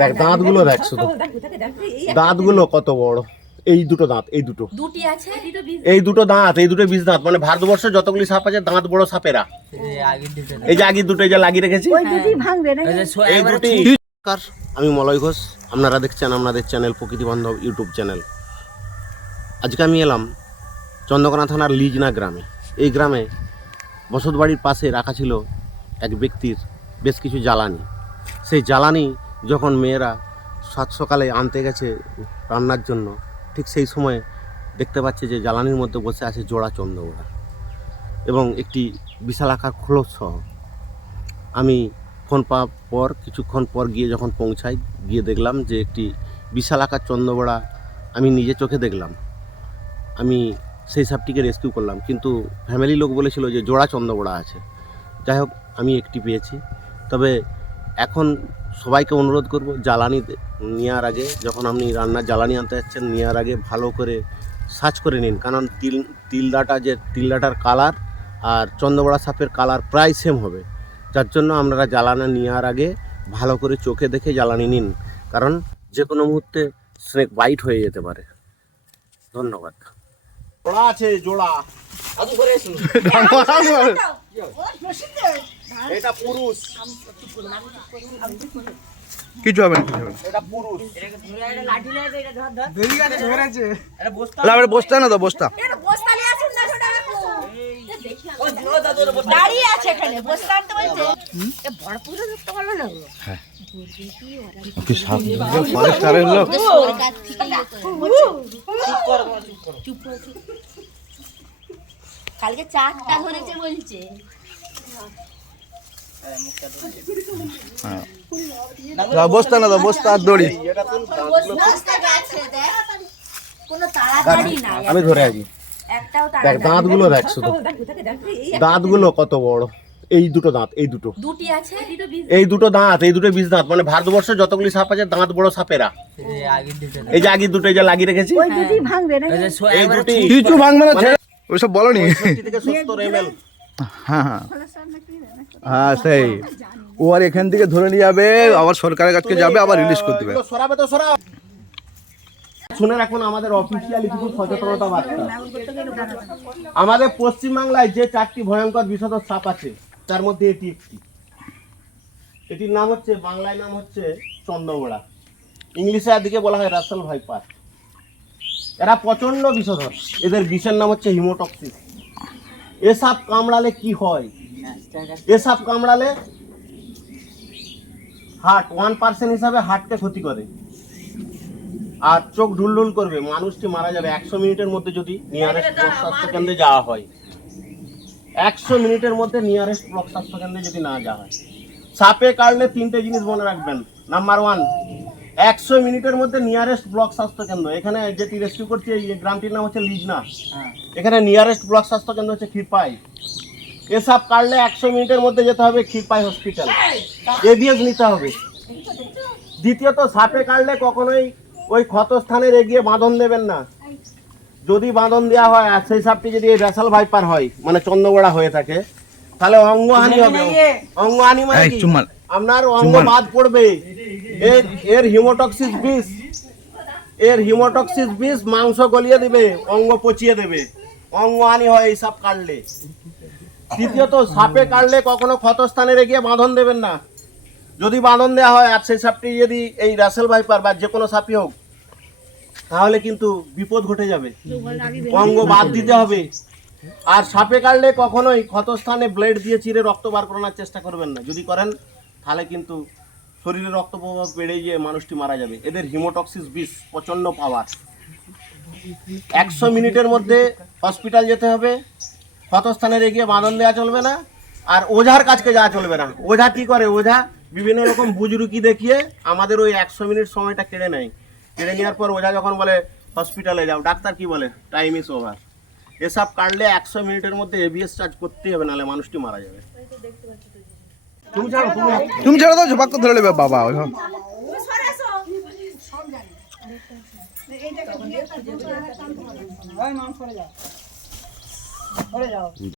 দেখ দাঁতগুলো দেখ শুধু। দাঁতগুলো কত বড়। এই দুটো দাঁত এই দুটো। দুটি আছে? এই দুটো দাঁত এই দুটো বিষ দাঁত। মানে ভারতবর্ষে যতগুলি সাপ আছে দাঁত বড় সাপেরা। এই যে আগের দুটো এই যে লাগিয়ে রেখেছি। ওই দুটি ভাঙবে না এই দুটি। আমি মলয় ঘোষ। আপনারা দেখছেন আপনাদের চ্যানেল প্রকৃতি বান্ধব ইউটিউব চ্যানেল। আজকে আমি এলাম চন্দ্রকোনা থানার লিজনা গ্রামে। এই গ্রামে বসত বাড়ির পাশে রাখা ছিল এক ব্যক্তির বেশ কিছু জ্বালানি। সেই জ্বালানি যখন মেয়েরা সাত সকালে আনতে গেছে রান্নার জন্য, ঠিক সেই সময়ে দেখতে পাচ্ছে যে জ্বালানির মধ্যে বসে আছে জোড়া চন্দ্রগোড়া এবং একটি বিশাল আকার খোলস সহ। আমি ফোন পাওয়ার পর, কিছুক্ষণ পর গিয়ে যখন পৌঁছাই, গিয়ে দেখলাম যে একটি বিশাল আকার চন্দ্রবড়া আমি নিজে চোখে দেখলাম। আমি সেই সাপটিকে রেস্কিউ করলাম, কিন্তু ফ্যামিলি লোক বলেছিল যে জোড়া চন্দ্রবড়া আছে। যাই হোক, আমি একটি পেয়েছি। তবে এখন সবাইকে অনুরোধ করব জ্বালানি নেওয়ার আগে যখন আপনি রান্নার জ্বালানি আনতে যাচ্ছেন নেওয়ার আগে ভালো করে সার্চ করে নিন। কারণ তিল তিলদাটা যে তিলদাটার কালার আর চন্দ্রবড়া সাপের কালার প্রায় সেম হবে। যার জন্য আপনারা জ্বালানি নেওয়ার আগে ভালো করে চোখে দেখে জ্বালানি নিন। কারণ যে কোনো মুহূর্তে স্নেক বাইট হয়ে যেতে পারে। ধন্যবাদ। জোড়া। আছে। জোড়া এটা পুরুষ কিছু হবে না কিছু হবে না এটা পুরুষ আরে না তো বসতা। কালকে চারটা ধরেছে বলছে বসতা না তো বসতা আর দড়ি। আমি ধরে আছি। দেখ দাঁতগুলো দেখ শুধু। দাঁতগুলো কত বড়। এই দুটো দাঁত এই দুটো। এই দুটো দাঁত এই দুটো বিষ দাঁত মানে ভারতবর্ষে যতগুলি সাপ আছে দাঁত বড় সাপেরা। এই যে আগের দুটো এই যে লাগিয়ে রেখেছি। ওই দুটি ভাঙবে না এই দুটি কিছু ভাঙবে না ওইসব বলো নি ষাট থেকে সত্তর এমএল হ্যাঁ হ্যাঁ। হ্যাঁ সেই। ও আর এখান থেকে ধরে নিয়ে যাবে আবার সরকারের কাছে যাবে আবার রিলিজ করে দেবে। সরাবে তো সরাও শুনে রাখুন আমাদের অফিসিয়ালি কিছু সচেতনতা বার্তা। আমাদের পশ্চিমবাংলায় যে চারটি ভয়ঙ্কর বিষধর সাপ আছে তার মধ্যে এটি একটি। এটির নাম হচ্ছে বাংলায় নাম হচ্ছে চন্দ্রবোড়া। ইংলিশে দিকে বলা হয় রাসেল ভাইপার। এরা প্রচণ্ড বিষধর এদের বিষের নাম হচ্ছে হিমোটক্সিস। এ সাপ কামড়ালে কি হয়? এসাপ কামড়ালে হার্ট ওয়ান পার্সেন্ট হিসাবে হার্টকে ক্ষতি করে। আর চোখ ঢুলঢুল করবে, মানুষটি মারা যাবে। একশো মিনিটের মধ্যে যদি নিয়ারেস্ট স্বাস্থ্য কেন্দ্রে যাওয়া হয়। একশো মিনিটের মধ্যে নিয়ারেস্ট ব্লক স্বাস্থ্য কেন্দ্রে যদি না যাওয়া হয়। সাপে কাটলে তিনটে জিনিস মনে রাখবেন। নাম্বার ওয়ান একশো মিনিটের মধ্যে নিয়ারেস্ট ব্লক স্বাস্থ্য কেন্দ্র এখানে যেটি রেস্কিউ করছে এই গ্রামটির নাম হচ্ছে লিজনা। এখানে নিয়ারেস্ট ব্লক স্বাস্থ্য কেন্দ্র হচ্ছে ক্ষীরপাই। এসব কাটলে একশো মিনিটের মধ্যে যেতে হবে ক্ষীরপাই হসপিটাল এবিএস নিতে হবে। দ্বিতীয়ত সাপে কাটলে কখনোই ওই ক্ষতস্থানের এগিয়ে বাঁধন দেবেন না। যদি বাঁধন দেওয়া হয় আর সেই সাপটি যদি এই রেসাল ভাইপার হয় মানে চন্দ্রগোড়া হয়ে থাকে তাহলে অঙ্গহানি হবে। অঙ্গহানি মানে কি? আপনার অঙ্গ বাদ পড়বে। এর এর হিমোটক্সিস বিষ। এর হিমোটক্সিস বিষ মাংস গলিয়ে দেবে অঙ্গ পচিয়ে দেবে। অঙ্গহানি হয় এই সাপ কাটলে। তৃতীয়ত সাপে কাটলে কখনো ক্ষতস্থানে রেখে বাঁধন দেবেন না। যদি বাঁধন দেওয়া হয়, আর সেই সাপটি যদি এই রাসেল ভাইপার বা যে কোনো সাপই হোক, তাহলে কিন্তু বিপদ ঘটে যাবে। অঙ্গ বাদ দিতে হবে। আর সাপে কাটলে কখনোই ক্ষতস্থানে ব্লেড দিয়ে চিরে রক্ত বার করানোর চেষ্টা করবেন না। যদি করেন, তাহলে কিন্তু শরীরে রক্ত প্রবাহ বেড়ে গিয়ে মানুষটি মারা যাবে। এদের হিমোটক্সিস বিষ প্রচণ্ড পাওয়ার। একশো মিনিটের মধ্যে হসপিটাল যেতে হবে ক্ষতস্থানে রেখে বাঁধন দেওয়া চলবে না আর ওঝার কাছকে যাওয়া চলবে না। ওঝা কি করে? ওঝা বিভিন্ন রকম বুজরুকি দেখিয়ে আমাদের ওই একশো মিনিট সময়টা কেড়ে নেয়। কেড়ে নেওয়ার পর ওঝা যখন বলে হসপিটালে যাও। ডাক্তার কি বলে? টাইম ইস ওভার এসব কাটলে একশো মিনিটের মধ্যে এবিএস চার্জ করতেই হবে নাহলে মানুষটি মারা যাবে। তুমি ছাড়ো তুমি তুমি ছেড়ে ঝোপাক ধরে নেবে বাবা। ওই সব।